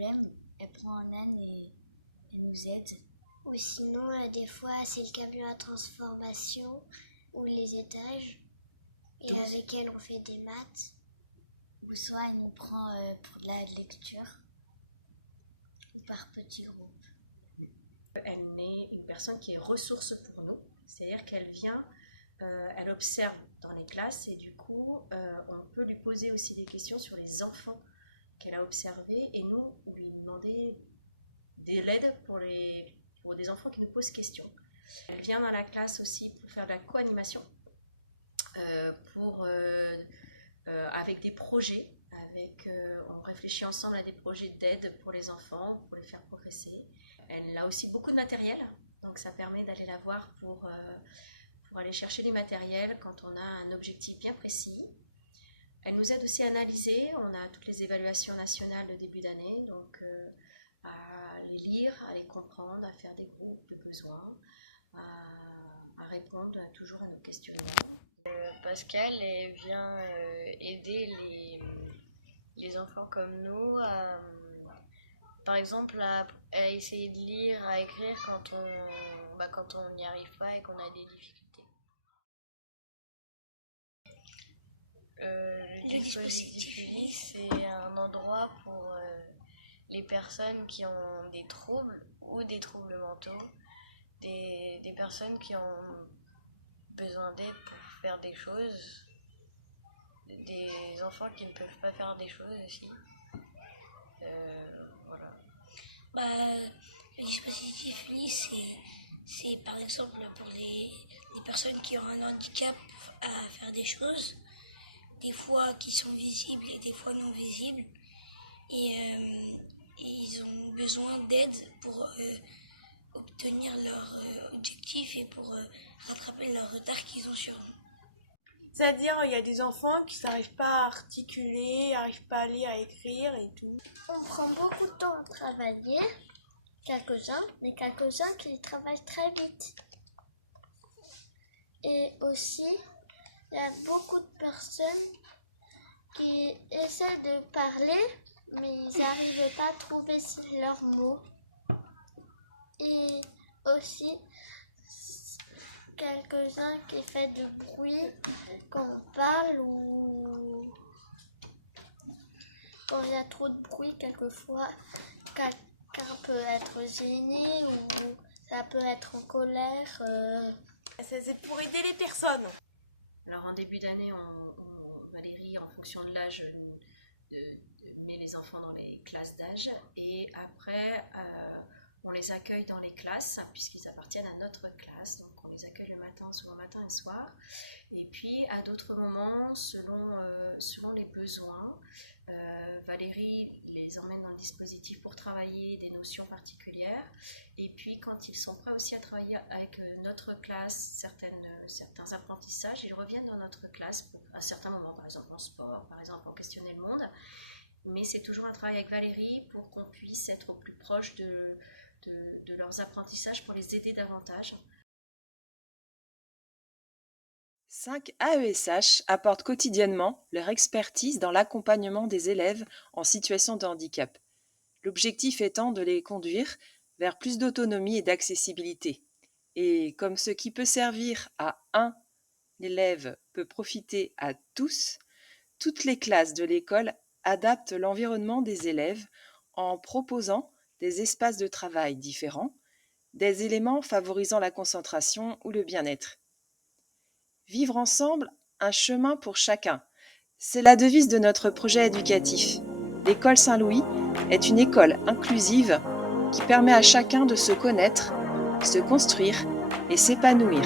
problème, elle prend un âne et elle nous aide. Ou sinon, des fois, c'est le camion à transformation ou les étages. Et avec elle, on fait des maths. Ou soit elle nous prend pour de la lecture. Ou par petits groupes. Elle est une personne qui est ressource pour nous. C'est-à-dire qu'elle vient, elle observe dans les classes et du coup, on peut lui poser aussi des questions sur les enfants qu'elle a observés et nous, lui demander de l'aide pour des enfants qui nous posent question. Elle vient dans la classe aussi pour faire de la co-animation, avec des projets, on réfléchit ensemble à des projets d'aide pour les enfants, pour les faire progresser. Elle a aussi beaucoup de matériel, donc ça permet d'aller la voir pour aller chercher du matériel quand on a un objectif bien précis. Elle nous aide aussi à analyser, on a toutes les évaluations nationales de début d'année, donc à les lire, à les comprendre, à faire des groupes de besoins, à répondre toujours à nos questionnements. Pascal, elle vient aider les enfants comme nous, par exemple, à essayer de lire, à écrire quand on n'y arrive pas et qu'on a des difficultés. Le dispositif Ulysse, c'est un endroit pour les personnes qui ont des troubles ou des troubles mentaux, des personnes qui ont besoin d'aide pour faire des choses, des enfants qui ne peuvent pas faire des choses aussi. Voilà. Le dispositif Ulysse, c'est par exemple pour les personnes qui ont un handicap à faire des choses, des fois qui sont visibles et des fois non visibles. Et ils ont besoin d'aide pour obtenir leur objectif et pour rattraper leur retard qu'ils ont sur nous. C'est-à-dire, il y a des enfants qui n'arrivent pas à articuler, n'arrivent pas à lire, à écrire et tout. On prend beaucoup de temps à travailler, quelques-uns, mais quelques-uns qui travaillent très vite. Et aussi, il y a beaucoup de personnes qui essaient de parler, mais ils n'arrivent pas à trouver leurs mots. Et aussi, quelques-uns qui font du bruit quand on parle ou quand il y a trop de bruit, quelquefois quelqu'un peut être gêné ou ça peut être en colère. C'est pour aider les personnes. Alors en début d'année, Valérie, en fonction de l'âge, met les enfants dans les classes d'âge et après on les accueille dans les classes puisqu'ils appartiennent à notre classe. Donc on les accueille le matin, souvent matin et soir. Et puis à d'autres moments, selon les besoins, Valérie les emmène dans le dispositif pour travailler des notions particulières. Et puis quand ils sont prêts aussi à travailler avec notre classe, certains apprentissages, ils reviennent dans notre classe à certains moments, par exemple en sport, par exemple en questionner le monde. Mais c'est toujours un travail avec Valérie pour qu'on puisse être au plus proche de leurs apprentissages pour les aider davantage. 5 AESH apportent quotidiennement leur expertise dans l'accompagnement des élèves en situation de handicap, l'objectif étant de les conduire vers plus d'autonomie et d'accessibilité. Et comme ce qui peut servir à un élève peut profiter à tous, toutes les classes de l'école adaptent l'environnement des élèves en proposant des espaces de travail différents, des éléments favorisant la concentration ou le bien-être. Vivre ensemble, un chemin pour chacun. C'est la devise de notre projet éducatif. L'école Saint-Louis est une école inclusive qui permet à chacun de se connaître, se construire et s'épanouir.